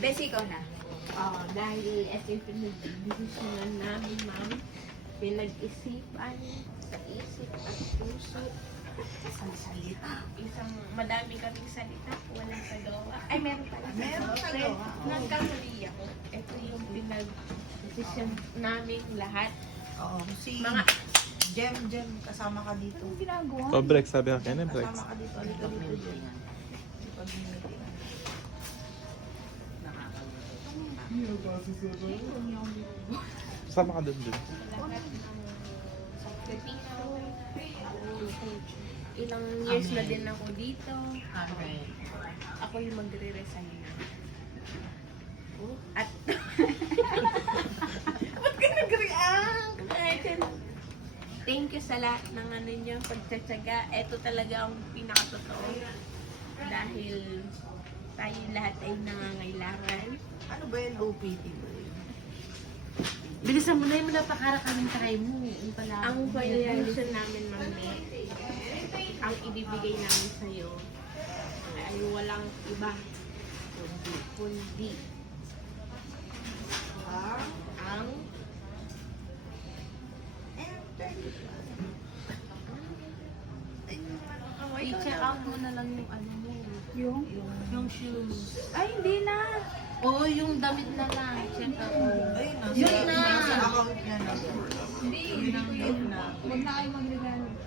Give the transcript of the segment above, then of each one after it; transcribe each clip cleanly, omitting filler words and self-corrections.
Besi ko na. Dahil ito yung pinag-desisyonan namin, ma'am. Pinag-isipan sa isip at puso. Ang salita. Madami kaming salita, wala sa gawa. Ay, meron pala. Meron sa Pero gawa. nagkamali ako. Ito yung pinag-desisyon namin lahat. Oo. Si Mga Jem, kasama ka dito. Anong ginagawa? O, break. Sabi ka kanya, break. Kasama ka dito. Dito, Jem. Pag-meeting. Sama ka dun. lahat ng sakripisyo. Ilang years na din ako dito. Amen. Ako yung magre-resign na. At ba't ka nag-react? Thank you sa lahat ng ano niyo, pagtsatsaga. Ito talaga ang pinakatotoo. Dahil tayo lahat ay nangangailangan. Ano ba yan? OPT ba yun? Bilisan mo na yung napakara kaming try mo. Yung pala. Ang violation namin, mami, ang ibibigay namin sa'yo ay walang iba kundi ang I-check out mo na lang yung ano mo. Yung shoes. ay hindi na Oo, yung damit na lang. Check out mo. Ayun na. Yun na. Nasa account niya na. Yun na.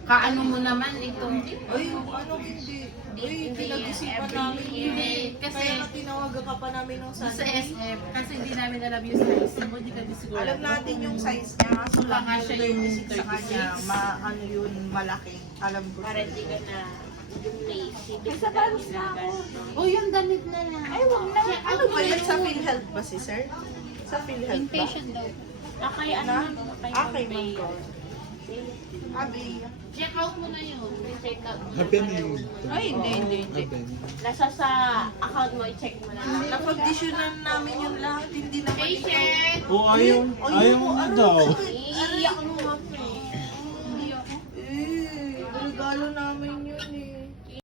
Kaano mo naman ito? Ay, ano hindi? Ay, Hindi, pinag-isipan every namin year. yun. Hindi, kasi Kaya nga tinawagan ka pa namin nung sa Sunday. SF, kasi hindi namin alam yung size mo, hindi kami siguro. Alam natin yung size niya, kaso lang Baka yung siya yung 36 sa kanya, 36. ano yun, malaki. Alam ko. para di ka na yung lazy. Ay, sa balos na ako. Oh, yung damit na lang. Ay, wag na. Check out Ano mo ba yan? yung- Sa PhilHealth ba si sir? Sa PhilHealth ba? Akay ano? Na? Akay Akay Ma'am Mangkol. Abi. Check out mo na yun. Check out mo. Happening. Ay, hindi. Nasa sa account mo, i-check mo na lang. Napag-issuean namin yung lahat, hindi naman Patient! O, ayaw mo na daw. Iiyak mo, ma'am. regalo namin